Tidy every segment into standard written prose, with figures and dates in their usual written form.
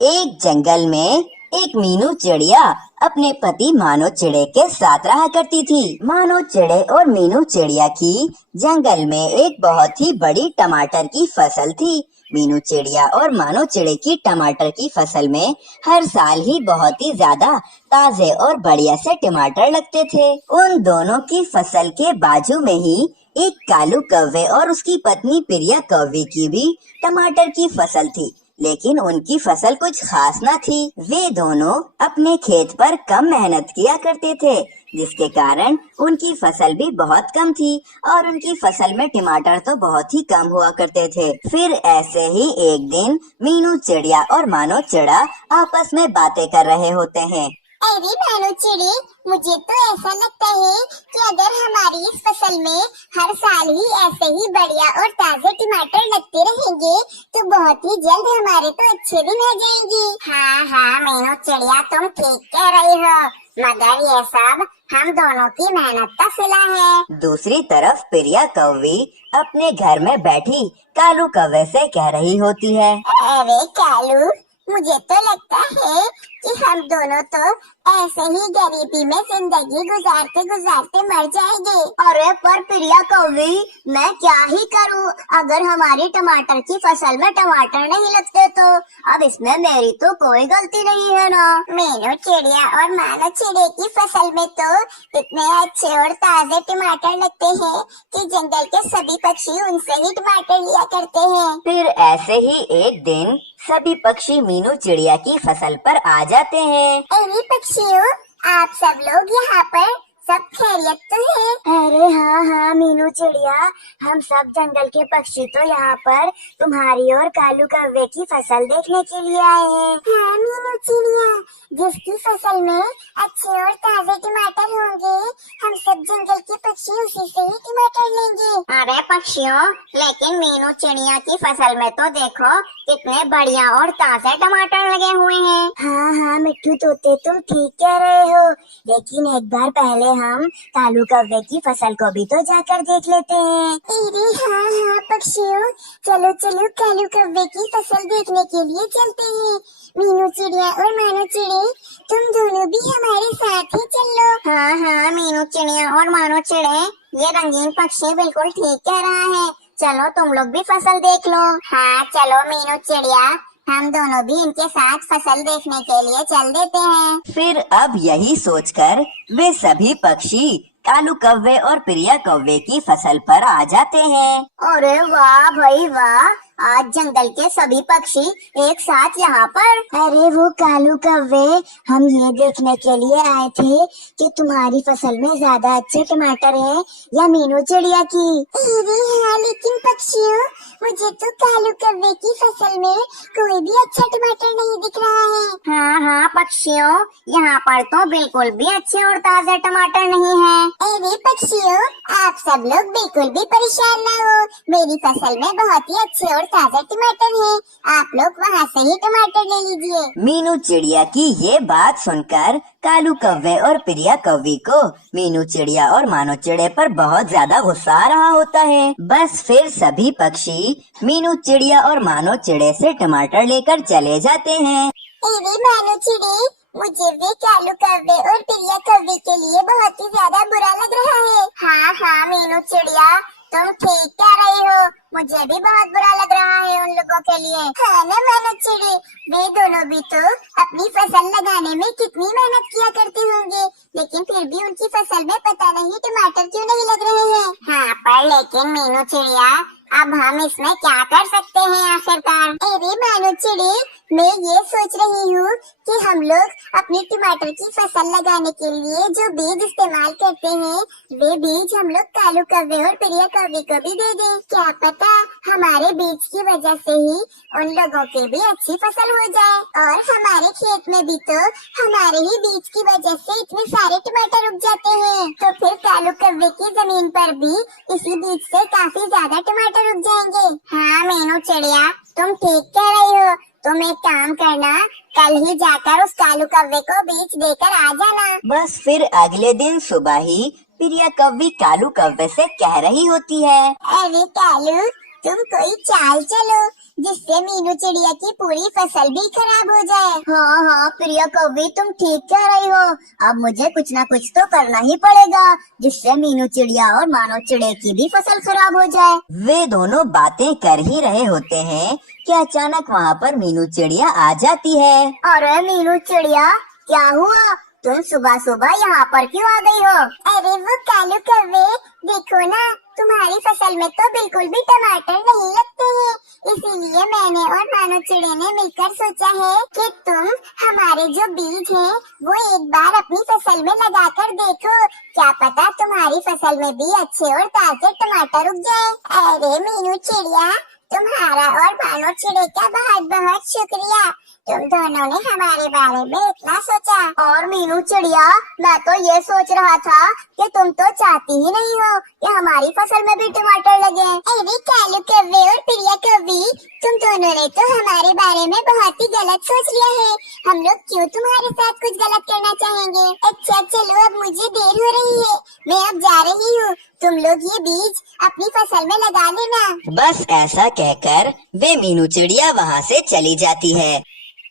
एक जंगल में एक मीनू चिड़िया अपने पति मानो चिड़े के साथ रहा करती थी। मानो चिड़े और मीनू चिड़िया की जंगल में एक बहुत ही बड़ी टमाटर की फसल थी। मीनू चिड़िया और मानो चिड़े की टमाटर की फसल में हर साल ही बहुत ही ज्यादा ताजे और बढ़िया से टमाटर लगते थे। उन दोनों की फसल के बाजू में ही एक कालू कौवे और उसकी पत्नी प्रिया कौवे की भी टमाटर की फसल थी, लेकिन उनकी फसल कुछ खास न थी। वे दोनों अपने खेत पर कम मेहनत किया करते थे, जिसके कारण उनकी फसल भी बहुत कम थी और उनकी फसल में टमाटर तो बहुत ही कम हुआ करते थे। फिर ऐसे ही एक दिन मीनू चिड़िया और मानो चिड़ा आपस में बातें कर रहे होते हैं। अरे मानो चिड़ी, मुझे तो ऐसा लगता है कि अगर हमारी इस फसल में हर साल ही ऐसे ही बढ़िया और ताजे टमाटर लगते रहेंगे तो बहुत ही जल्द हमारे तो अच्छे दिन आ जाएंगे। हाँ मानो चिड़िया, तुम ठीक कह रही हो, मगर ये सब हम दोनों की मेहनत का सिला है। दूसरी तरफ प्रिया कौवी अपने घर में बैठी कालू कौवे से कह रही होती है। अरे कालू, मुझे तो लगता है कि हम दोनों तो ऐसे ही गरीबी में जिंदगी गुजारते गुजारते मर जाएंगे। अरे पर प्रिया कौवी, मैं क्या ही करूं अगर हमारी टमाटर की फसल में टमाटर नहीं लगते तो? अब इसमें मेरी तो कोई गलती नहीं है ना। मीनू चिड़िया और मानो चिड़े की फसल में तो इतने अच्छे और ताजे टमाटर लगते हैं कि जंगल के सभी पक्षी उनसे ही टमाटर लिया करते हैं। फिर ऐसे ही एक दिन सभी पक्षी मीनू चिड़िया की फसल पर आ जाते हैं। अरे पक्षियों, आप सब लोग यहाँ पर सब खैरियत तो है? अरे हाँ मीनू चिड़िया, हम सब जंगल के पक्षी तो यहाँ पर तुम्हारी और कालू कौवे की फसल देखने के लिए आए हैं। हाँ मीनू चिड़िया, जिसकी फसल में अच्छे और ताजे टमाटर होंगे, हम सब जंगल के पक्षी उसी से ही टमाटर लेंगे। अरे पक्षियों, लेकिन मीनू चिड़िया की फसल में तो देखो कितने बढ़िया और ताजे टमाटर लगे हुए हैं। हाँ मिट्टू तोते, तुम ठीक कह रहे हो, लेकिन एक बार पहले हम कालू कौवे की फसल को भी तो जाकर देख लेते हैं। अरे हाँ पक्षियों, चलो चलो कालू कौवे की फसल देखने के लिए चलते हैं। मीनू चिड़िया और मानो चिड़े, तुम दोनों भी हमारे साथ ही चलो। हाँ मीनू चिड़िया और मानो चिड़े, ये रंगीन पक्षी बिल्कुल ठीक कह रहा है, चलो तुम लोग भी फसल देख लो। हाँ चलो मीनू चिड़िया, हम दोनों भी इनके साथ फसल देखने के लिए चल देते हैं। फिर अब यही सोचकर वे सभी पक्षी कालू कौवे और प्रिया कौवे की फसल पर आ जाते हैं। अरे वाह भाई वाह, आज जंगल के सभी पक्षी एक साथ यहाँ पर। अरे वो कालू कौवे, हम ये देखने के लिए आए थे कि तुम्हारी फसल में ज्यादा अच्छे टमाटर हैं या मीनू चिड़िया की। अरे हाँ, लेकिन पक्षियों, मुझे तो कालू कौवे की फसल में कोई भी अच्छा टमाटर नहीं दिख रहा है। हाँ पक्षियों, यहाँ पर तो बिल्कुल भी अच्छे और ताजे टमाटर नहीं हैं। अरे पक्षियों, आप सब लोग बिल्कुल भी परेशान ना हो, मेरी फसल में बहुत ही अच्छे और ताजे टमाटर हैं, आप लोग वहाँ से ही टमाटर ले लीजिए। मीनू चिड़िया की ये बात सुनकर कालू कौवे और प्रिया कौवी को मीनू चिड़िया और मानो चिड़े पर बहुत ज्यादा गुस्सा आ रहा होता है। बस फिर सभी पक्षी मीनू चिड़िया और मानो चिड़े से टमाटर लेकर चले जाते हैं। अरे मानो चिड़े, मुझे वे कालू कौवे और प्रिया कौवे के लिए बहुत ही ज्यादा बुरा लग रहा है। हाँ मीनू चिड़िया, तुम ठीक कह रही हो, मुझे भी बहुत बुरा लग रहा है उन लोगों के लिए। हाँ ना मानो चिड़े, वे दोनों भी तो अपनी फसल लगाने में कितनी मेहनत किया करते होंगे, लेकिन फिर भी उनकी फसल में पता नहीं टमाटर क्यों नहीं लग रहे हैं। हाँ पर लेकिन मीनू चिड़िया, अब हम इसमें क्या कर सकते हैं आखिरकार? अरे मानो चिड़े, मैं ये सोच रही हूँ कि हम लोग अपनी टमाटर की फसल लगाने के लिए जो बीज इस्तेमाल करते हैं, वे बीज हम लोग कालू कौवे और प्रिया कौवे को भी दे दें। क्या पता हमारे बीज की वजह से ही उन लोगों की भी अच्छी फसल हो जाए, और हमारे खेत में भी तो हमारे ही बीज की वजह से इतने सारे टमाटर उग जाते हैं, तो फिर कालू कौवे की जमीन पर भी इसी बीज से काफी ज्यादा टमाटर उग जाएंगे। हाँ मीनू चिड़िया, तुम ठीक कह रही हो, तुम एक काम करना, कल ही जाकर उस कालू कौवे को बीज देकर आ जाना। बस फिर अगले दिन सुबह ही प्रिया कौवी कालू कौवे से कह रही होती है। अरे कालू, तुम कोई चाल चलो जिससे मीनू चिड़िया की पूरी फसल भी खराब हो जाए। हाँ हाँ प्रिया कौवी, तुम ठीक कह रही हो। अब मुझे कुछ ना कुछ तो करना ही पड़ेगा जिससे मीनू चिड़िया और मानो चिड़े की भी फसल खराब हो जाए। वे दोनों बातें कर ही रहे होते हैं कि अचानक वहाँ पर मीनू चिड़िया आ जाती है। अरे मीनू चिड़िया, क्या हुआ? तुम सुबह सुबह यहाँ पर क्यों आ गई हो? अरे वो कालू कौवे, देखो ना, तुम्हारी फसल में तो बिल्कुल भी टमाटर नहीं लगते हैं। इसीलिए मैंने और मानो चिड़े ने मिलकर सोचा है कि तुम हमारे जो बीज हैं वो एक बार अपनी फसल में लगाकर देखो, क्या पता तुम्हारी फसल में भी अच्छे और ताजे टमाटर उग जाए। अरे मीनू चिड़िया, तुम्हारा और मानो चिड़े का बहुत बहुत शुक्रिया, तुम दोनों ने हमारे बारे में इतना सोचा। और मीनू चिड़िया, मैं तो ये सोच रहा था कि तुम तो चाहती ही नहीं हो कि हमारी फसल में भी टमाटर लगे। अरे कालू कौवे और प्रिया कौवी, तुम दोनों ने तो हमारे बारे में बहुत ही गलत सोच लिया है। हम लोग क्यों तुम्हारे साथ कुछ गलत करना चाहेंगे। अच्छा चलो, अब मुझे देर हो रही है, मैं अब जा रही हूँ। तुम लोग ये बीज अपनी फसल में लगा लेना। बस ऐसा कहकर वे मीनू चिड़िया वहाँ से चली जाती है।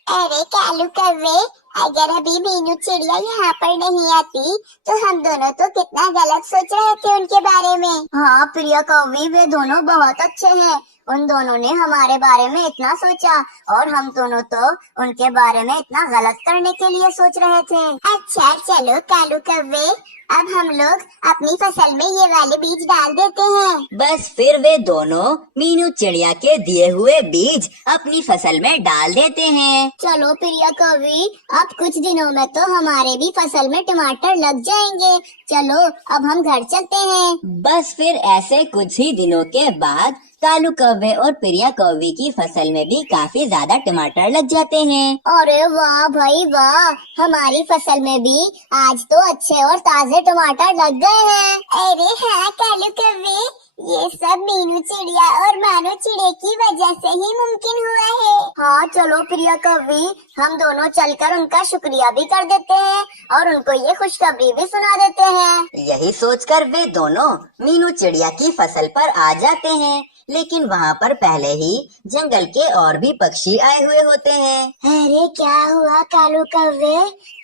अरे कालू कौवे, अगर अभी मीनू चिड़िया यहाँ पर नहीं आती तो हम दोनों तो कितना गलत सोच रहे थे उनके बारे में। हाँ प्रिया कौवी, वे दोनों बहुत अच्छे हैं। उन दोनों ने हमारे बारे में इतना सोचा और हम दोनों तो उनके बारे में इतना गलत करने के लिए सोच रहे थे। अच्छा चलो कालू कौवे, अब हम लोग अपनी फसल में ये वाले बीज डाल देते हैं। बस फिर वे दोनों मीनू चिड़िया के दिए हुए बीज अपनी फसल में डाल देते हैं। चलो प्रिया कौवी, अब कुछ दिनों में तो हमारे भी फसल में टमाटर लग जाएंगे। चलो अब हम घर चलते हैं। बस फिर ऐसे कुछ ही दिनों के बाद कालू कौवे और प्रिया कौवी की फसल में भी काफी ज्यादा टमाटर लग जाते हैं। अरे वाह भाई वाह, हमारी फसल में भी आज तो अच्छे और ताजे टमाटर लग गए हैं। अरे हाँ कालू कौवे, ये सब मीनू चिड़िया और मानो चिड़े की वजह से ही मुमकिन हुआ है। हाँ चलो प्रिया कौवी, हम दोनों चलकर उनका शुक्रिया भी कर देते हैं और उनको ये खुशखबरी भी सुना देते हैं। यही सोचकर वे दोनों मीनू चिड़िया की फसल पर आ जाते हैं, लेकिन वहाँ पर पहले ही जंगल के और भी पक्षी आए हुए होते हैं। अरे क्या हुआ कालू कौवे,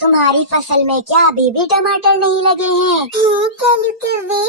तुम्हारी फसल में क्या अभी भी टमाटर नहीं लगे हैं? हाँ कालू कौवे,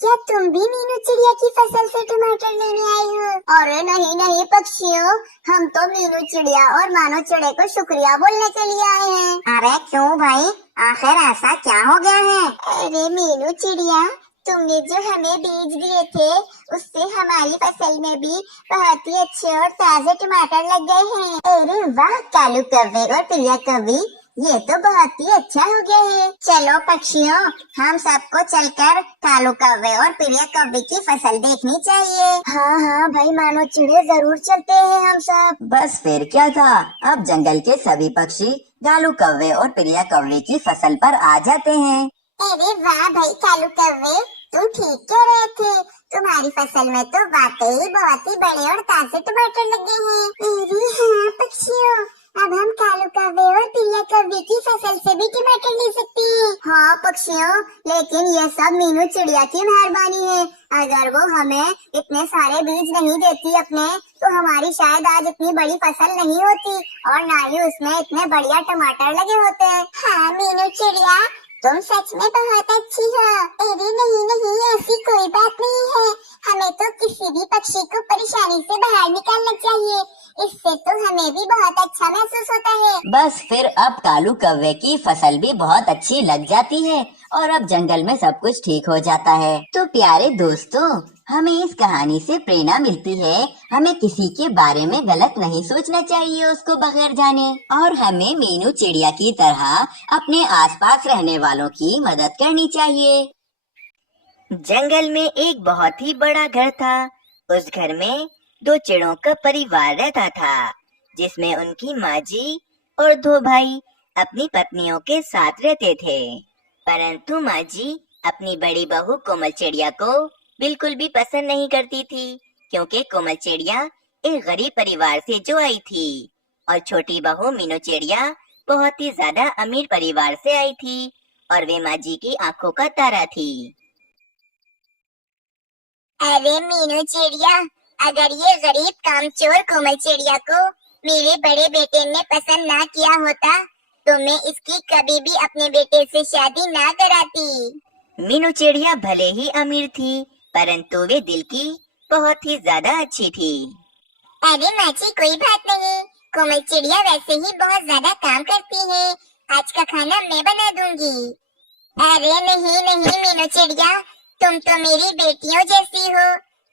क्या तुम भी मीनू चिड़िया की फसल से टमाटर लेने आई हो? अरे नहीं नहीं पक्षियों, हम तो मीनू चिड़िया और मानो चिड़े को शुक्रिया बोलने के लिए आए हैं। अरे क्यों भाई, आखिर ऐसा क्या हो गया है? अरे मीनू चिड़िया, तुमने जो हमें बीज दिए थे उससे हमारी फसल में भी बहुत ही अच्छे और ताजे टमाटर लग गए हैं। अरे वाह कालू कौवे और प्रिया कौवी, ये तो बहुत ही अच्छा हो गया है। चलो पक्षियों, हम सबको चलकर कालू कौवे और प्रिया कौवे की फसल देखनी चाहिए। हाँ हाँ भाई मानो चिड़े, जरूर चलते हैं हम सब। बस फिर क्या था, अब जंगल के सभी पक्षी कालू कौवे और प्रिया कौवे की फसल पर आ जाते हैं। अरे वाह भाई कालू कौवे, तुम ठीक कह रहे थे, तुम्हारी फसल में तो वाकई बहुत ही बड़े और ताजे टमाटर लगे हैं। अरे हाँ पक्षियों, अब हम कालू कौवे और प्रिया कौवे की फसल से भी टमाटर ले सकते हैं। हाँ पक्षियों, लेकिन ये सब मीनू चिड़िया की मेहरबानी है। अगर वो हमें इतने सारे बीज नहीं देती अपने, तो हमारी शायद आज इतनी बड़ी फसल नहीं होती और ना ही उसमें इतने बढ़िया टमाटर लगे होते। हाँ मीनू चिड़िया, तुम सच में बहुत अच्छी हो। अरे नहीं नहीं, ऐसी कोई बात नहीं है, हमें तो किसी भी पक्षी को परेशानी से बाहर निकालना चाहिए, इससे तो हमें भी बहुत अच्छा महसूस होता है। बस फिर अब कालू कौवे की फसल भी बहुत अच्छी लग जाती है और अब जंगल में सब कुछ ठीक हो जाता है। तो प्यारे दोस्तों, हमें इस कहानी से प्रेरणा मिलती है, हमें किसी के बारे में गलत नहीं सोचना चाहिए उसको बगैर जाने, और हमें मीनू चिड़िया की तरह अपने आसपास रहने वालों की मदद करनी चाहिए। जंगल में एक बहुत ही बड़ा घर था। उस घर में 2 चिड़ों का परिवार रहता था, जिसमें उनकी माँ जी और 2 भाई अपनी पत्नियों के साथ रहते थे। परंतु माँ जी अपनी बड़ी बहू कोमल चिड़िया को बिल्कुल भी पसंद नहीं करती थी, क्योंकि कोमल चिड़िया एक गरीब परिवार से जो आई थी और छोटी बहू मीनू चिड़िया बहुत ही ज्यादा अमीर परिवार से आई थी और वे माँ जी की आंखों का तारा थी। अरे मीनू चिड़िया, अगर ये गरीब कामचोर कोमल चिड़िया को मेरे बड़े बेटे ने पसंद ना किया होता तो मैं इसकी कभी भी अपने बेटे से शादी ना कराती। मीनू चिड़िया भले ही अमीर थी, परंतु वे दिल की बहुत ही ज्यादा अच्छी थी। अरे माची कोई बात नहीं, कोमल चिड़िया वैसे ही बहुत ज्यादा काम करती है, आज का खाना मैं बना दूंगी। अरे नहीं नहीं मीनू चिड़िया, तुम तो मेरी बेटियों जैसी हो,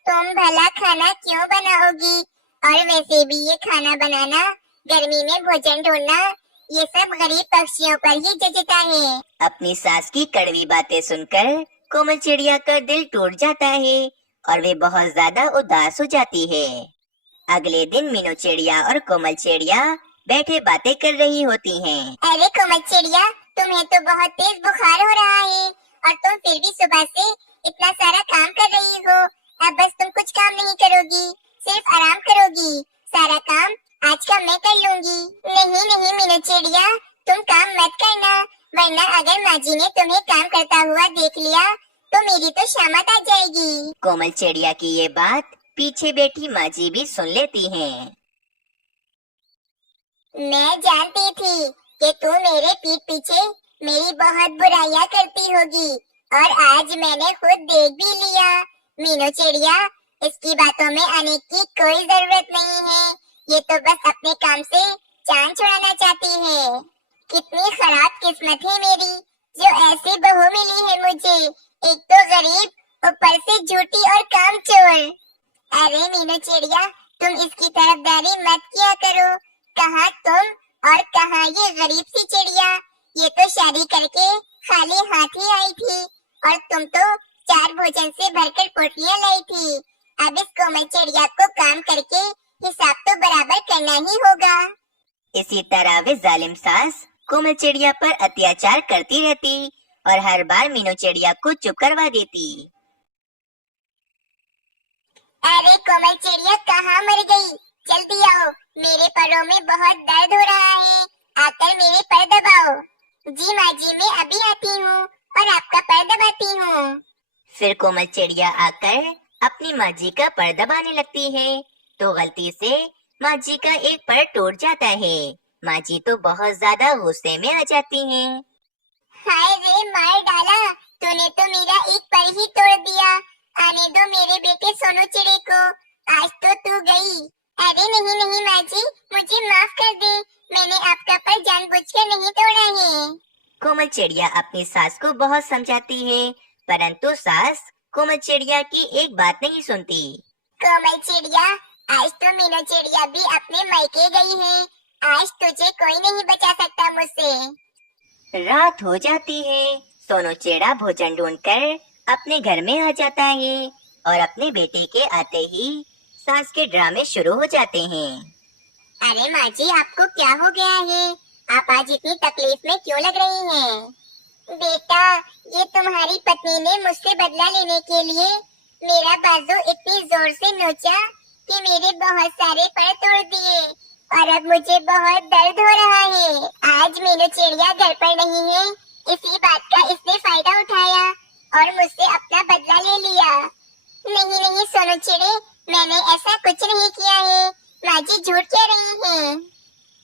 तुम भला खाना क्यों बनाओगी? और वैसे भी ये खाना बनाना, गर्मी में भोजन ढूंढना, ये सब गरीब पक्षियों पर ही जचता है। अपनी सास की कड़वी बातें सुनकर कोमल चिड़िया का दिल टूट जाता है और वे बहुत ज्यादा उदास हो जाती है। अगले दिन मीनू चिड़िया और कोमल चिड़िया बैठे बातें कर रही होती हैं। अरे कोमल चिड़िया, तुम्हें तो बहुत तेज बुखार हो रहा है और तुम फिर भी सुबह से इतना सारा काम कर रही हो। अब बस तुम कुछ काम नहीं करोगी, सिर्फ आराम करोगी। सारा काम आज का मैं कर लूंगी। नहीं नहीं मीनू चिड़िया, तुम काम मत करना, वरना अगर माजी ने तुम्हें काम करता हुआ देख लिया तो मेरी तो शामत आ जाएगी। कोमल चिड़िया की ये बात पीछे बैठी माजी भी सुन लेती हैं। मैं जानती थी कि तू मेरे पीठ पीछे मेरी बहुत बुराइयां करती होगी और आज मैंने खुद देख भी लिया। मीनू चिड़िया, इसकी बातों में आने की कोई जरूरत नहीं है, ये तो बस अपने काम से जान छुड़ाना चाहती है। कितनी खराब किस्मत है मेरी जो ऐसी बहू मिली है मुझे, एक तो गरीब, ऊपर से झूठी और कामचोर। अरे मीनू चिड़िया, तुम इसकी तरफदारी मत किया करो। कहाँ तुम और कहाँ ये गरीब सी चिड़िया, ये तो शादी करके खाली हाथ ही आई थी और तुम तो 4 भोजन से भरकर पोटलियां लाई थी। अब इस कोमल चिड़िया को काम करके हिसाब तो बराबर करना ही होगा। इसी तरह वे जालिम सास कोमल चिड़िया पर अत्याचार करती रहती और हर बार मीनू चिड़िया को चुप करवा देती। अरे कोमल चिड़िया कहाँ मर गई? जल्दी आओ, मेरे पैरों में बहुत दर्द हो रहा है, आकर मेरे पैर दबाओ। जी माँ जी, मैं अभी आती हूँ और आपका पैर दबाती हूँ। फिर कोमल चिड़िया आकर अपनी माँ जी का पैर दबाने लगती है तो गलती से माँ जी का एक पैर टूट जाता है। माँ जी तो बहुत ज्यादा गुस्से में आ जाती हैं। हाय रे, मार डाला, तूने तो मेरा एक पैर ही तोड़ दिया। आने दो मेरे बेटे सोनू चिड़े को, आज तो तू गई। अरे नहीं नहीं माँ जी, मुझे माफ कर दे, मैंने आपका पैर जानबूझकर नहीं तोड़ा है। कोमल चिड़िया अपनी सास को बहुत समझाती है, परंतु सास कोमल चिड़िया की एक बात नहीं सुनती। कोमल चिड़िया, आज तो मीनू चिड़िया भी अपने मायके गई है, आज तुझे कोई नहीं बचा सकता मुझसे। रात हो जाती है। सोनू चिड़ा भोजन ढूंढकर अपने घर में आ जाता है और अपने बेटे के आते ही सास के ड्रामे शुरू हो जाते हैं। अरे माँ जी, आपको क्या हो गया है? आप आज इतनी तकलीफ में क्यों लग रही हैं? बेटा, ये तुम्हारी पत्नी ने मुझसे बदला लेने के लिए मेरा बाजू इतनी जोर से नोचा कि मेरे बहुत सारे पैर तोड़ दिए और अब मुझे बहुत दर्द हो रहा है। आज मीनू चिड़िया घर पर नहीं है, इसी बात का इसने फायदा उठाया और मुझसे अपना बदला ले लिया। नहीं नहीं सोनू चिड़े, मैंने ऐसा कुछ नहीं किया है, माँ जी झूठ कह रही है।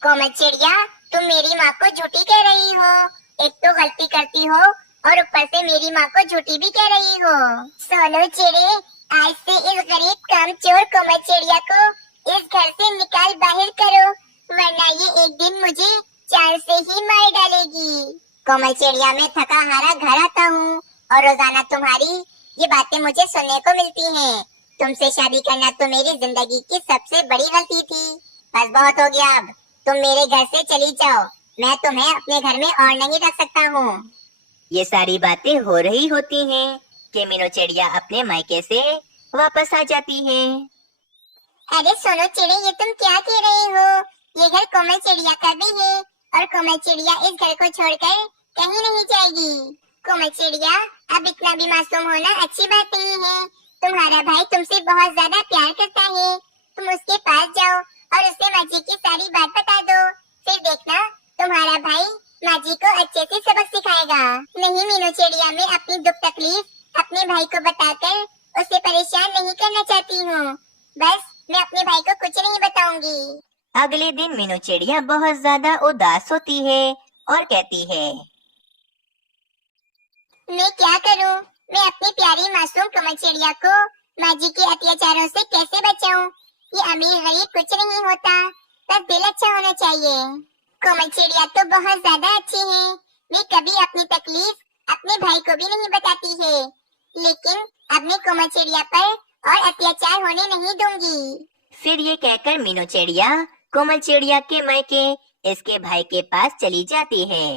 कोमल चिड़िया, तुम मेरी माँ को झूठी कह रही हो, एक तो गलती करती हो और ऊपर से मेरी माँ को झूठी भी कह रही हो। सोनू चिड़े, आज से इस गरीब कामचोर कोमल चिड़िया को इस घर से निकाल बाहर करो, वरना ये एक दिन मुझे जान से ही मार डालेगी। कोमल चिड़िया, मैं थका हारा घर आता हूँ और रोजाना तुम्हारी ये बातें मुझे सुनने को मिलती हैं। तुमसे शादी करना तो मेरी जिंदगी की सबसे बड़ी गलती थी। बस बहुत हो गया, अब तुम मेरे घर से चली जाओ, मैं तुम्हें अपने घर में और नहीं रख सकता हूँ। ये सारी बातें हो रही होती हैं कि मीनू चिड़िया अपने मायके से वापस आ जाती है। अरे सोनू चिड़े, ये तुम क्या कह रही हो? ये घर कोमल चिड़िया का भी है और कोमल चिड़िया इस घर को छोड़कर कहीं नहीं जाएगी। कोमल चिड़िया, अब इतना भी मासूम होना अच्छी बात नहीं है। तुम्हारा भाई तुमसे बहुत ज्यादा प्यार करता है, तुम उसके पास जाओ और उसे माँ जी की सारी बात बता दो, फिर देखना तुम्हारा भाई माँ जी को अच्छे से सबक सिखाएगा। नहीं मीनू चिड़िया, मैं अपनी दुख तकलीफ अपने भाई को बताकर उसे परेशान नहीं करना चाहती हूँ। बस मैं अपने भाई को कुछ नहीं बताऊंगी। अगले दिन मीनू चिड़िया बहुत ज्यादा उदास होती है और कहती है, मैं क्या करूं? मैं अपनी प्यारी मासूम कमल चिड़िया को माँ जी के अत्याचारों से कैसे बचाऊं? ये अमीर गरीब कुछ नहीं होता, बस दिल अच्छा होना चाहिए। कोमल चिड़िया तो बहुत ज्यादा अच्छी है, वे कभी अपनी तकलीफ अपने भाई को भी नहीं बताती है, लेकिन अब मैं कोमल चिड़िया पर और अत्याचार होने नहीं दूंगी। फिर ये कहकर मीनू चिड़िया कोमल चिड़िया के मायके इसके भाई के पास चली जाती है।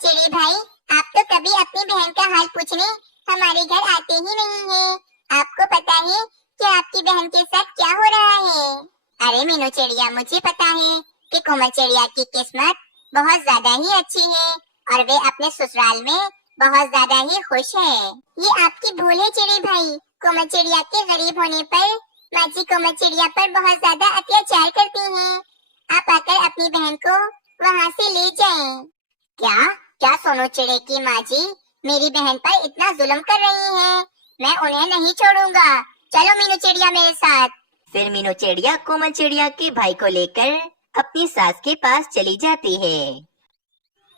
चिड़ी भाई, आप तो कभी अपनी बहन का हाल पूछने हमारे घर आते ही नहीं हैं। आपको पता है कि आपकी बहन के साथ क्या हो रहा है? अरे मीनू चिड़िया, मुझे पता है कि कोमल चिड़िया की किस्मत बहुत ज्यादा ही अच्छी है और वे अपने ससुराल में बहुत ज्यादा ही खुश है। ये आपकी भूल है चिड़ी भाई। कोमल चिड़िया के गरीब होने पर माँ जी कोमल चिड़िया पर बहुत ज्यादा अत्याचार करती हैं। आप आकर अपनी बहन को वहाँ से ले जाएं। क्या क्या सोनू चिड़े की माँ जी मेरी बहन पर इतना जुल्म कर रही है? मैं उन्हें नहीं छोड़ूंगा। चलो मीनू चिड़िया मेरे साथ। फिर मीनू चिड़िया कोमल चिड़िया के भाई को लेकर अपनी सास के पास चली जाती है।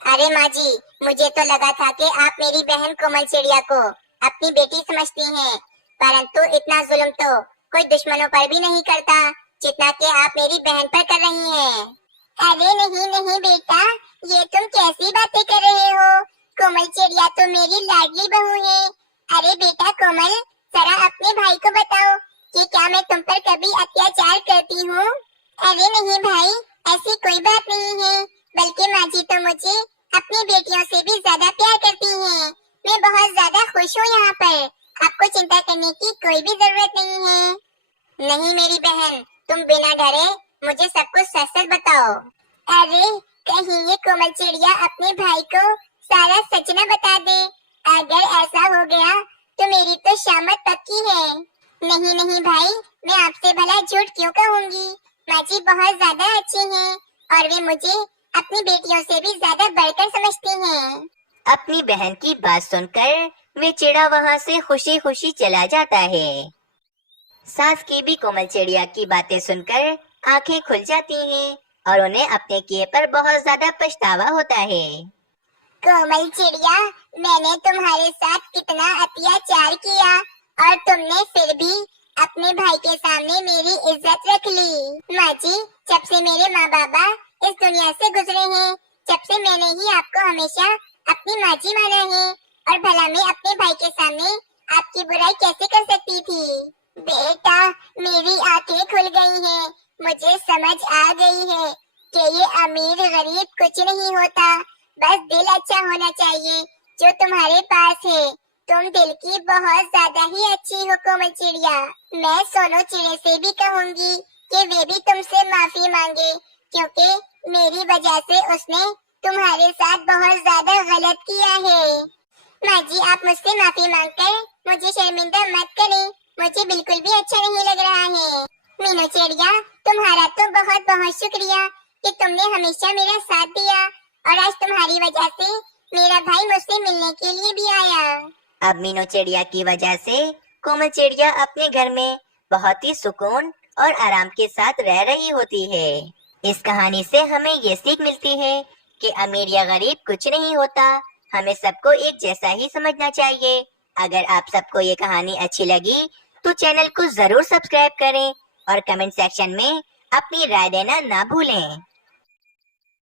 अरे माँ जी, मुझे तो लगा था कि आप मेरी बहन कोमल चिड़िया को अपनी बेटी समझती हैं, परंतु इतना जुल्म तो कोई दुश्मनों पर भी नहीं करता जितना कि आप मेरी बहन पर कर रही हैं। अरे नहीं नहीं बेटा, ये तुम कैसी बातें कर रहे हो? कोमल चिड़िया तो मेरी लाडली बहू है। अरे बेटा कोमल, जरा अपने भाई को बताओ कि क्या मैं तुम पर कभी अत्याचार करती हूँ? अरे नहीं भाई, ऐसी कोई बात नहीं है, बल्कि माँ जी तो मुझे अपनी बेटियों से भी ज्यादा प्यार करती हैं। मैं बहुत ज्यादा खुश हूँ यहाँ पर। आपको चिंता करने की कोई भी जरूरत नहीं है। नहीं मेरी बहन, तुम बिना डरे मुझे सब कुछ सच सच बताओ। अरे कहीं ये कोमल चिड़िया अपने भाई को सारा सच न बता दे। अगर ऐसा हो गया तो मेरी तो शामत पक्की है। नहीं नहीं भाई, मैं आपसे भला झूठ क्यों कहूँगी? माँ जी बहुत ज्यादा अच्छी हैं और वे मुझे अपनी बेटियों से भी ज्यादा बढ़कर समझती हैं। अपनी बहन की बात सुनकर वे चिड़ा वहाँ से खुशी खुशी चला जाता है। सास की भी कोमल चिड़िया की बातें सुनकर आंखें खुल जाती हैं और उन्हें अपने किए पर बहुत ज्यादा पछतावा होता है। कोमल चिड़िया, मैंने तुम्हारे साथ कितना अत्याचार किया और तुमने फिर भी अपने भाई के सामने मेरी इज्जत रख ली। माँ जी, जब से मेरे माँ बाबा इस दुनिया से गुजरे हैं, जब से मैंने ही आपको हमेशा अपनी माँ जी माना है, और भला मैं अपने भाई के सामने आपकी बुराई कैसे कर सकती थी? बेटा, मेरी आंखें खुल गई हैं। मुझे समझ आ गई है कि ये अमीर गरीब कुछ नहीं होता, बस दिल अच्छा होना चाहिए जो तुम्हारे पास है। तुम दिल की बहुत ज्यादा ही अच्छी हो कोमल चिड़िया। मैं सोनू चिड़े से भी कहूँगी कि वे भी तुमसे माफी मांगे, क्योंकि मेरी वजह से उसने तुम्हारे साथ बहुत ज्यादा गलत किया है। माँ जी, आप मुझसे माफी मांगकर मुझे शर्मिंदा मत करें। मुझे बिल्कुल भी अच्छा नहीं लग रहा है। मीनू चिड़िया, तुम्हारा तो बहुत बहुत शुक्रिया कि तुमने हमेशा मेरा साथ दिया और आज तुम्हारी वजह से मेरा भाई मुझसे मिलने के लिए भी आया। अब मीनू चिड़िया की वजह से कोमल चिड़िया अपने घर में बहुत ही सुकून और आराम के साथ रह रही होती है। इस कहानी से हमें ये सीख मिलती है कि अमीर या गरीब कुछ नहीं होता, हमें सबको एक जैसा ही समझना चाहिए। अगर आप सबको ये कहानी अच्छी लगी तो चैनल को जरूर सब्सक्राइब करें और कमेंट सेक्शन में अपनी राय देना ना भूलें।